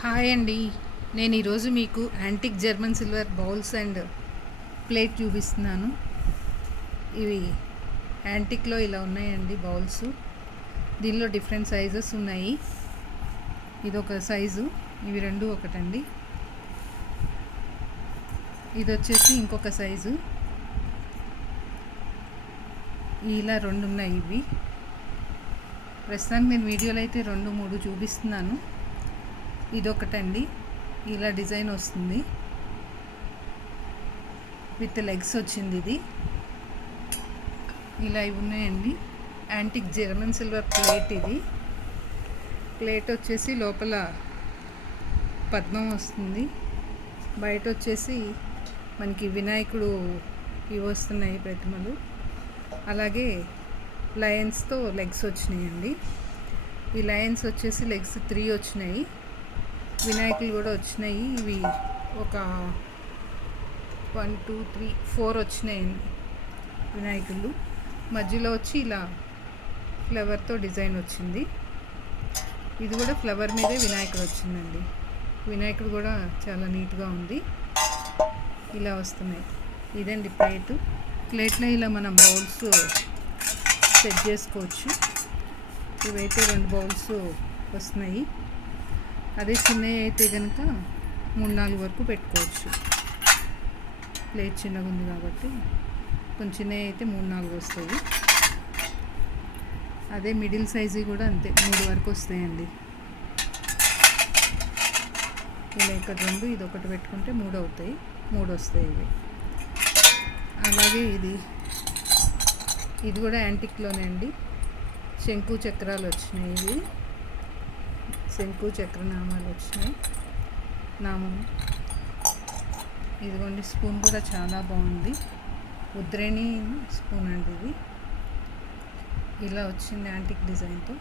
Hi అండి. నేను ఈరోజు మీకు antique German silver bowls and plate చూపిస్తున్నాను. ఇవి యాంటిక్లో ఇలా ఉన్నాయండి బౌల్స్. దీనిలో డిఫరెంట్ సైజెస్ ఉన్నాయి. ఇదొక సైజు, ఇవి రెండు ఒకటండి. ఇది వచ్చేసి ఇంకొక సైజు. ఇలా రెండు ఉన్నాయి. ఇవి ప్రస్తుతానికి నేను వీడియోలో అయితే 2-3 చూపిస్తున్నాను. ఇదొకటండి, ఇలా డిజైన్ వస్తుంది, విత్ లెగ్స్ వచ్చింది. ఇది ఇలా ఇవి ఉన్నాయండి. Antique German silver plate. ఇది ప్లేట్ వచ్చేసి లోపల పద్మం వస్తుంది, బయట వచ్చేసి మనకి వినాయకుడు ఇవి వస్తున్నాయి ప్రతిమలు, అలాగే లయన్స్తో లెగ్స్ వచ్చినాయండి. ఈ లయన్స్ వచ్చేసి లెగ్స్ 3 వచ్చినాయి, వినాయకులు కూడా వచ్చినాయి. ఇవి ఒక 1 2 3 4 వచ్చినాయండి వినాయకులు. మధ్యలో వచ్చి ఇలా ఫ్లవర్తో డిజైన్ వచ్చింది. ఇది కూడా ఫ్లవర్ మీదే వినాయకుడు వచ్చిందండి. వినాయకుడు కూడా చాలా నీట్గా ఉంది. ఇలా వస్తున్నాయి. ఇదండి ప్లేట్లో ఇలా మనం బౌల్స్ సెట్ చేసుకోవచ్చు. ఇవైతే 2 బౌల్స్ వస్తున్నాయి. అదే చిన్నవి అయితే కనుక 3-4 వరకు పెట్టుకోవచ్చు. ప్లేట్ చిన్నగా ఉంది కాబట్టి కొంచెం చిన్నవి అయితే 3-4 వస్తాయి. అదే మిడిల్ సైజు కూడా అంతే, 3 వరకు వస్తాయండి. ఇలా ఇక్కడ 2, ఇది ఒకటి పెట్టుకుంటే 3 అవుతాయి, 3 వస్తాయి ఇవి. అలాగే ఇది కూడా యాంటిక్లోనే అండి. శంకు చక్రాలు వచ్చినాయి. ఇవి శంకు చక్ర నామాలు వచ్చినాయి. నామం ఇదిగోండి. స్పూన్ కూడా చాలా బాగుంది, ఉద్రేణి స్పూన్ అండి ఇది. ఇలా వచ్చింది యాంటిక్ డిజైన్తో.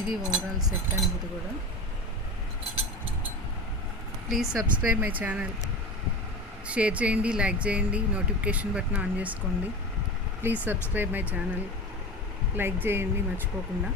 ఇది ఓవరాల్ సెట్ అండి. ఇది కూడా please subscribe my channel. Share చేయండి, లైక్ చేయండి, నోటిఫికేషన్ బటన్ ఆన్ చేసుకోండి. Please subscribe my channel, like చేయండి మర్చిపోకుండా.